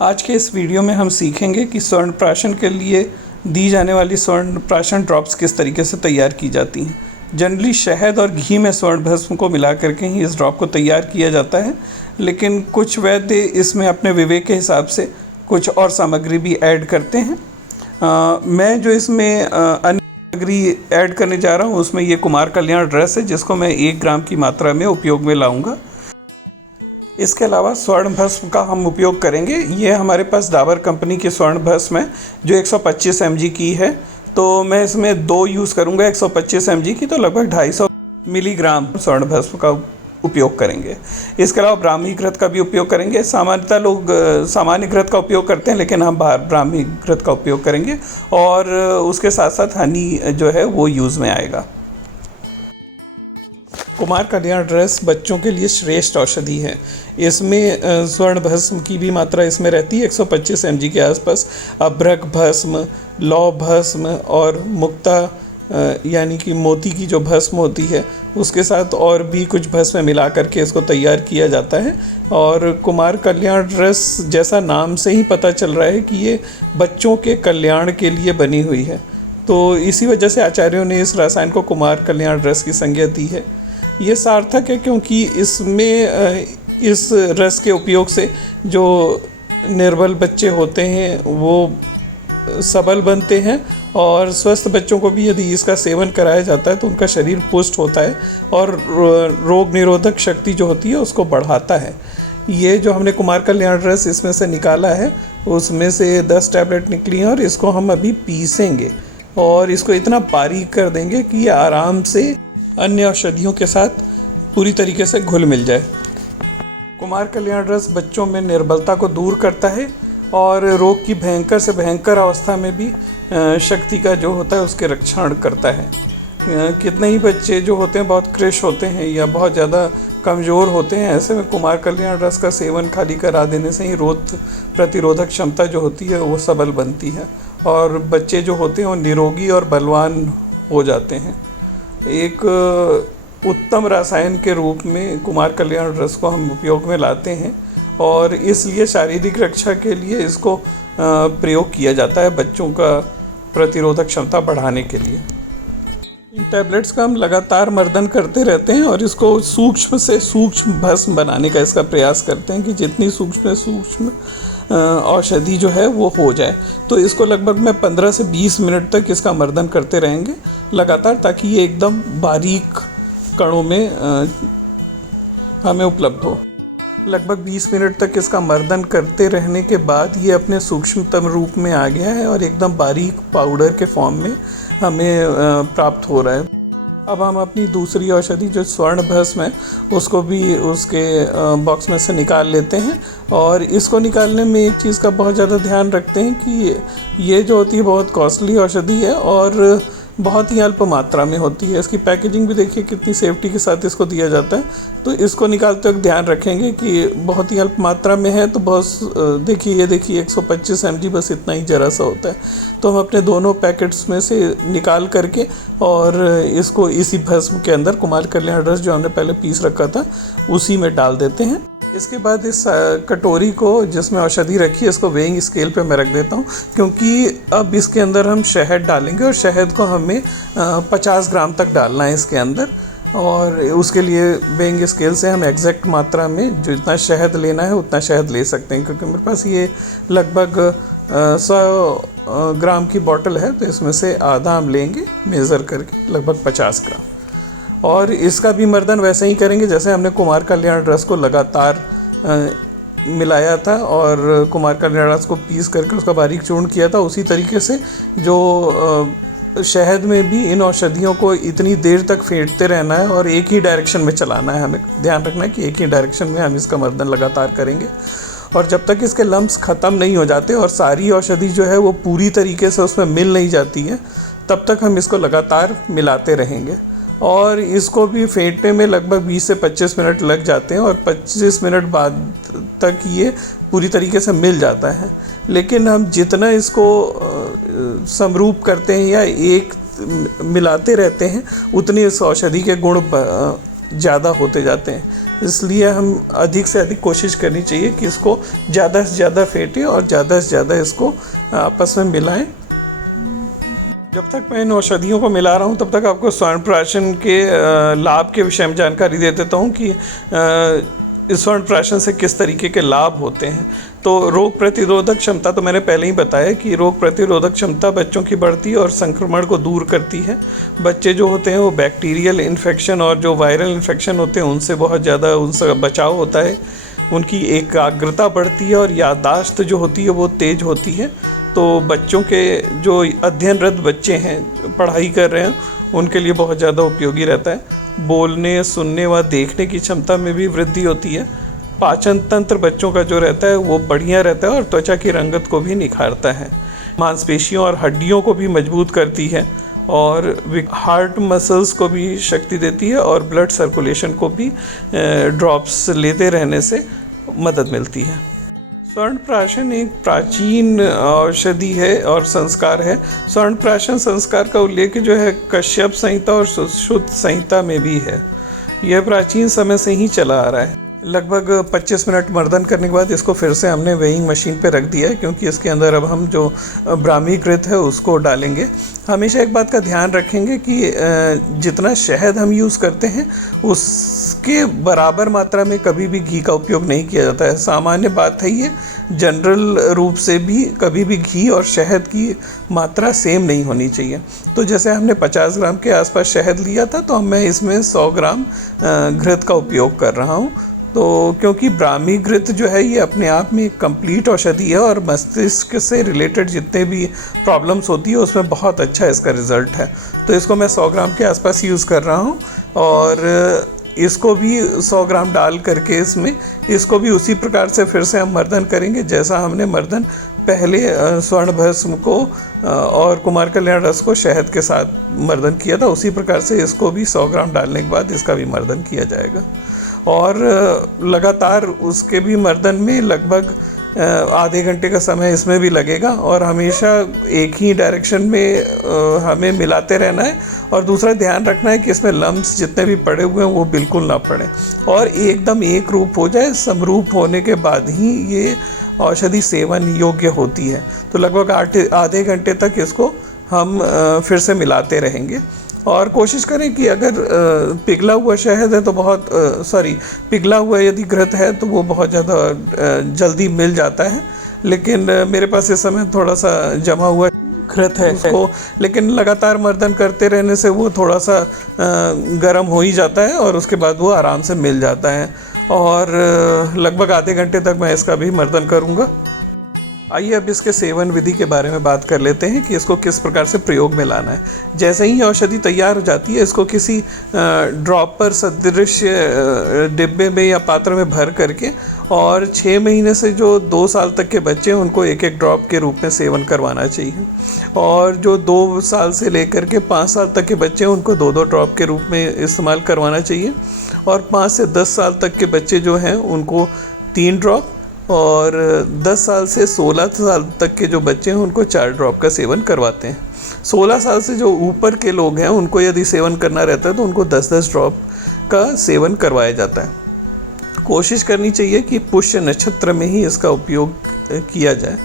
आज के इस वीडियो में हम सीखेंगे कि स्वर्ण प्राशन के लिए दी जाने वाली स्वर्ण प्राशन ड्रॉप्स किस तरीके से तैयार की जाती हैं। जनरली शहद और घी में स्वर्ण भस्म को मिला करके ही इस ड्रॉप को तैयार किया जाता है, लेकिन कुछ वैद्य इसमें अपने विवेक के हिसाब से कुछ और सामग्री भी ऐड करते हैं। मैं जो इसमें अन्य सामग्री ऐड करने जा रहा हूँ उसमें ये कुमार कल्याण रस है, जिसको मैं 1 ग्राम की मात्रा में उपयोग में लाऊंगा। इसके अलावा स्वर्ण भस्म का हम उपयोग करेंगे। ये हमारे पास डाबर कंपनी की स्वर्ण भस्म है जो 125 mg की है, तो मैं इसमें 2 यूज़ करूँगा 125 mg की, तो लगभग 250 मिलीग्राम स्वर्ण भस्म का उपयोग करेंगे। इसके अलावा ब्राह्मी घृत का भी उपयोग करेंगे। सामान्यतः लोग सामान्य घृत का उपयोग करते हैं, लेकिन हम ब्राह्मी घृत का उपयोग करेंगे और उसके साथ साथ हनी जो है वो यूज़ में आएगा। कुमार कल्याण रस बच्चों के लिए श्रेष्ठ औषधि है। इसमें स्वर्ण भस्म की भी मात्रा इसमें रहती है 125 mg के आसपास। अभ्रक भस्म, लौ भस्म और मुक्ता यानी कि मोती की जो भस्म होती है उसके साथ और भी कुछ भस्म मिला करके इसको तैयार किया जाता है। और कुमार कल्याण रस जैसा नाम से ही पता चल रहा है कि ये बच्चों के कल्याण के लिए बनी हुई है, तो इसी वजह से आचार्यों ने इस रसायन को कुमार कल्याण रस की संज्ञा दी है। ये सार्थक है क्योंकि इसमें इस रस के उपयोग से जो निर्बल बच्चे होते हैं वो सबल बनते हैं, और स्वस्थ बच्चों को भी यदि इसका सेवन कराया जाता है तो उनका शरीर पुष्ट होता है और रोग निरोधक शक्ति जो होती है उसको बढ़ाता है। ये जो हमने कुमार कल्याण रस इसमें से निकाला है उसमें से 10 टैबलेट निकली हैं और इसको हम अभी पीसेंगे और इसको इतना बारीक कर देंगे कि ये आराम से अन्य औषधियों के साथ पूरी तरीके से घुल मिल जाए। कुमार कल्याण रस बच्चों में निर्बलता को दूर करता है और रोग की भयंकर से भयंकर अवस्था में भी शक्ति का जो होता है उसके रक्षण करता है। कितने ही बच्चे जो होते हैं बहुत कृश होते हैं या बहुत ज़्यादा कमज़ोर होते हैं, ऐसे में कुमार कल्याण रस का सेवन खाली करा देने से ही रोग प्रतिरोधक क्षमता जो होती है वो सबल बनती है और बच्चे जो होते हैं वो निरोगी और बलवान हो जाते हैं। एक उत्तम रसायन के रूप में कुमार कल्याण रस को हम उपयोग में लाते हैं और इसलिए शारीरिक रक्षा के लिए इसको प्रयोग किया जाता है बच्चों का प्रतिरोधक क्षमता बढ़ाने के लिए। इन टैबलेट्स का हम लगातार मर्दन करते रहते हैं और इसको सूक्ष्म से सूक्ष्म भस्म बनाने का इसका प्रयास करते हैं कि जितनी सूक्ष्म से सूक्ष्म औषधि जो है वो हो जाए। तो इसको लगभग मैं 15 से 20 मिनट तक इसका मर्दन करते रहेंगे लगातार, ताकि ये एकदम बारीक कणों में हमें उपलब्ध हो। लगभग 20 मिनट तक इसका मर्दन करते रहने के बाद ये अपने सूक्ष्मतम रूप में आ गया है और एकदम बारीक पाउडर के फॉर्म में हमें प्राप्त हो रहा है। अब हम अपनी दूसरी औषधि जो स्वर्ण भस्म है उसको भी उसके बॉक्स में से निकाल लेते हैं और इसको निकालने में एक चीज़ का बहुत ज़्यादा ध्यान रखते हैं कि ये जो होती है बहुत कॉस्टली औषधि है और बहुत ही अल्प मात्रा में होती है। इसकी पैकेजिंग भी देखिए कितनी सेफ्टी के साथ इसको दिया जाता है, तो इसको निकालते वक्त ध्यान रखेंगे कि बहुत ही अल्प मात्रा में है। तो बहुत देखिए, ये देखिए 125 mg बस इतना ही ज़रा सा होता है। तो हम अपने दोनों पैकेट्स में से निकाल करके और इसको इसी भस्म के अंदर कुमार कल्याण रस जो हमने पहले पीस रखा था उसी में डाल देते हैं। इसके बाद इस कटोरी को जिसमें औषधि रखी है इसको वेइंग स्केल पे मैं रख देता हूँ, क्योंकि अब इसके अंदर हम शहद डालेंगे और शहद को हमें 50 ग्राम तक डालना है इसके अंदर। और उसके लिए वेइंग स्केल से हम एग्जैक्ट मात्रा में जो इतना शहद लेना है उतना शहद ले सकते हैं, क्योंकि मेरे पास ये लगभग 100 ग्राम की बॉटल है, तो इसमें से आधा हम लेंगे मेज़र करके, लगभग 50 ग्राम। और इसका भी मर्दन वैसे ही करेंगे जैसे हमने कुमार कल्याण रस को लगातार मिलाया था और कुमार कल्याण रस को पीस करके उसका बारीक चूर्ण किया था। उसी तरीके से जो शहद में भी इन औषधियों को इतनी देर तक फेंटते रहना है और एक ही डायरेक्शन में चलाना है। हमें ध्यान रखना है कि एक ही डायरेक्शन में हम इसका मर्दन लगातार करेंगे और जब तक इसके लम्स ख़त्म नहीं हो जाते और सारी औषधि जो है वो पूरी तरीके से उसमें मिल नहीं जाती है, तब तक हम इसको लगातार मिलाते रहेंगे। और इसको भी फेंटने में लगभग 20 से 25 मिनट लग जाते हैं और 25 मिनट बाद तक ये पूरी तरीके से मिल जाता है। लेकिन हम जितना इसको समरूप करते हैं या एक मिलाते रहते हैं उतनी इस औषधि के गुण ज़्यादा होते जाते हैं। इसलिए हम अधिक से अधिक कोशिश करनी चाहिए कि इसको ज़्यादा से ज़्यादा फेंटें और ज़्यादा से ज़्यादा इसको आपस में मिलाएं। जब तक मैं इन औषधियों को मिला रहा हूँ तब तक आपको स्वर्णप्राशन के लाभ के विषय में जानकारी दे देता हूँ कि इस स्वर्णप्राशन से किस तरीके के लाभ होते हैं। तो रोग प्रतिरोधक क्षमता तो मैंने पहले ही बताया कि रोग प्रतिरोधक क्षमता बच्चों की बढ़ती है और संक्रमण को दूर करती है। बच्चे जो होते हैं वो बैक्टीरियल इन्फेक्शन और जो वायरल इन्फेक्शन होते हैं उनसे बहुत ज़्यादा उनसे बचाव होता है। उनकी एकाग्रता बढ़ती है और याददाश्त जो होती है वो तेज़ होती है। तो बच्चों के जो अध्ययनरत बच्चे हैं, पढ़ाई कर रहे हैं, उनके लिए बहुत ज़्यादा उपयोगी रहता है। बोलने, सुनने व देखने की क्षमता में भी वृद्धि होती है। पाचन तंत्र बच्चों का जो रहता है वो बढ़िया रहता है और त्वचा की रंगत को भी निखारता है। मांसपेशियों और हड्डियों को भी मजबूत करती है और हार्ट मसल्स को भी शक्ति देती है और ब्लड सर्कुलेशन को भी ड्रॉप्स लेते रहने से मदद मिलती है। स्वर्णप्राशन एक प्राचीन औषधि है और संस्कार है। स्वर्णप्राशन संस्कार का उल्लेख जो है कश्यप संहिता और सुश्रुत संहिता में भी है। यह प्राचीन समय से ही चला आ रहा है। लगभग 25 मिनट मर्दन करने के बाद इसको फिर से हमने वेइंग मशीन पे रख दिया है, क्योंकि इसके अंदर अब हम जो ब्राह्मी घृत है उसको डालेंगे। हमेशा एक बात का ध्यान रखेंगे कि जितना शहद हम यूज़ करते हैं उसके बराबर मात्रा में कभी भी घी का उपयोग नहीं किया जाता है। सामान्य बात है ये, जनरल रूप से भी कभी भी घी और शहद की मात्रा सेम नहीं होनी चाहिए। तो जैसे हमने 50 ग्राम के आसपास शहद लिया था, तो मैं इसमें 100 ग्राम घृत का उपयोग कर रहा हूँ। तो क्योंकि ब्राह्मी घृत जो है ये अपने आप में एक कंप्लीट औषधि है और मस्तिष्क से रिलेटेड जितने भी प्रॉब्लम्स होती है उसमें बहुत अच्छा इसका रिज़ल्ट है। तो इसको मैं 100 ग्राम के आसपास यूज़ कर रहा हूँ और इसको भी 100 ग्राम डाल करके इसको भी उसी प्रकार से फिर से हम मर्दन करेंगे जैसा हमने मर्दन पहले स्वर्ण भस्म को और कुमार कल्याण रस को शहद के साथ मर्दन किया था। उसी प्रकार से इसको भी 100 ग्राम डालने के बाद इसका भी मर्दन किया जाएगा और लगातार उसके भी मर्दन में लगभग आधे घंटे का समय इसमें भी लगेगा और हमेशा एक ही डायरेक्शन में हमें मिलाते रहना है। और दूसरा ध्यान रखना है कि इसमें लम्स जितने भी पड़े हुए हैं वो बिल्कुल ना पड़े और एकदम एक रूप हो जाए। समरूप होने के बाद ही ये औषधि सेवन योग्य होती है। तो लगभग आधे घंटे तक इसको हम फिर से मिलाते रहेंगे और कोशिश करें कि अगर पिघला हुआ शहद है तो पिघला हुआ यदि घृत है तो वो बहुत ज़्यादा जल्दी मिल जाता है। लेकिन मेरे पास इस समय थोड़ा सा जमा हुआ घृत है उसको, लेकिन लगातार मर्दन करते रहने से वो थोड़ा सा गर्म हो ही जाता है और उसके बाद वो आराम से मिल जाता है और लगभग आधे घंटे तक मैं इसका भी मर्दन करूँगा। आइए अब इसके सेवन विधि के बारे में बात कर लेते हैं कि इसको किस प्रकार से प्रयोग में लाना है। जैसे ही औषधि तैयार हो जाती है इसको किसी ड्रॉपर सदृश डिब्बे में या पात्र में भर करके और 6 महीने से जो 2 साल तक के बच्चे हैं उनको एक एक ड्रॉप के रूप में सेवन करवाना चाहिए और जो 2 साल से लेकर के 5 साल तक के बच्चे हैं उनको 2-2 ड्रॉप के रूप में इस्तेमाल करवाना चाहिए और 5 से 10 साल तक के बच्चे जो हैं उनको 3 ड्रॉप और 10 साल से 16 साल तक के जो बच्चे हैं उनको 4 ड्रॉप का सेवन करवाते हैं। 16 साल से जो ऊपर के लोग हैं उनको यदि सेवन करना रहता है तो उनको 10-10 ड्रॉप का सेवन करवाया जाता है। कोशिश करनी चाहिए कि पुष्य नक्षत्र में ही इसका उपयोग किया जाए।